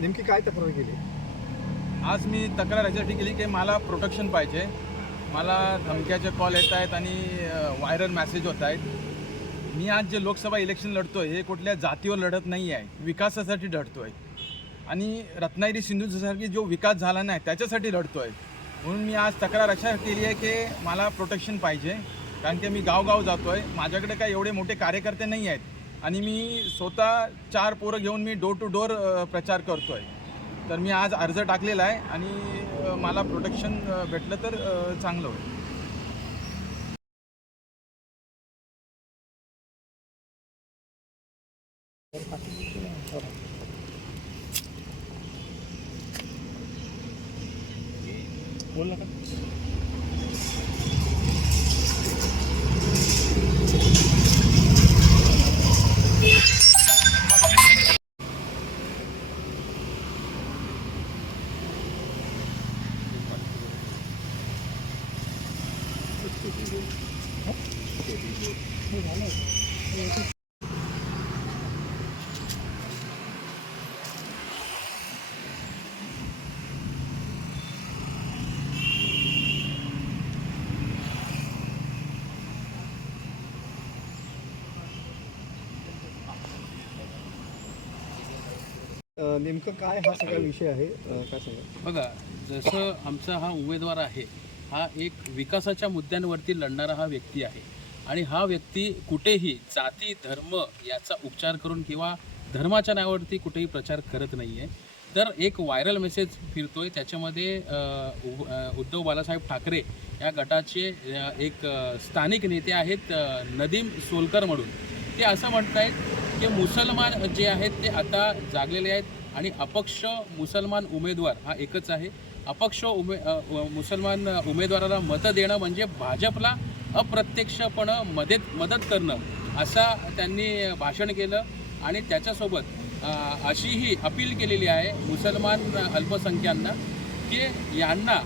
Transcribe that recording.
नेमकी काय तक्रार केली? आज मी तक्रार याच्यासाठी केली की मला प्रोटेक्शन पाहिजे. मला धमक्याचे कॉल येत आहेत आणि व्हायरल मॅसेज होत आहेत. मी आज जे लोकसभा इलेक्शन लढतो आहे हे कुठल्या जातीवर लढत नाही आहे विकासासाठी लढतो आहे आणि रत्नागिरी सिंधुसारखी जो विकास झाला नाही त्याच्यासाठी लढतो आहे म्हणून मी आज तक्रार अशा केली आहे की मला प्रोटेक्शन पाहिजे. कारण की मी गावगाव जातो आहे माझ्याकडे काय एवढे मोठे कार्यकर्ते नाही आहेत आणि मी स्वतः चार पोरं घेऊन मी डोर टू डोर प्रचार करतो आहे तर मी आज अर्ज टाकलेला आहे आणि मला प्रोटेक्शन भेटलं तर चांगलं होईल. बोल का अ, नेमकं काय हा सगळा विषय आहे? काय सांगा बघा जसं आमचा हा उमेदवार आहे हा एक विकासाच्या मुद्द्यांवरती लढणारा हा व्यक्ती आहे. आणि हा व्यक्ती कुठेही जाती धर्म याचा उपचार करून किंवा धर्माच्या नावावरती कुठेही प्रचार करत नाही आहे तर एक व्हायरल मेसेज फिरतोय. त्याच्यामध्ये उद्धव बालासाहेब ठाकरे या गटाचे एक स्थानिक नेते आहेत नदीम सोलकर म्हणून. ते असं म्हणत आहेत की मुसलमान जे आहेत ते आता जागलेले आहेत. आणि अपक्ष मुसलमान उमेदवार हा एकच आहे. अपक्ष उमे मुसलमान उमेदवाराला मतं देणं म्हणजे भाजपला अप्रत्यक्षपणं मदत मदत करणं असा त्यांनी भाषण केलं. आणि त्याच्यासोबत अशीही अपील केलेली आहे मुसलमान अल्पसंख्यांना की यांना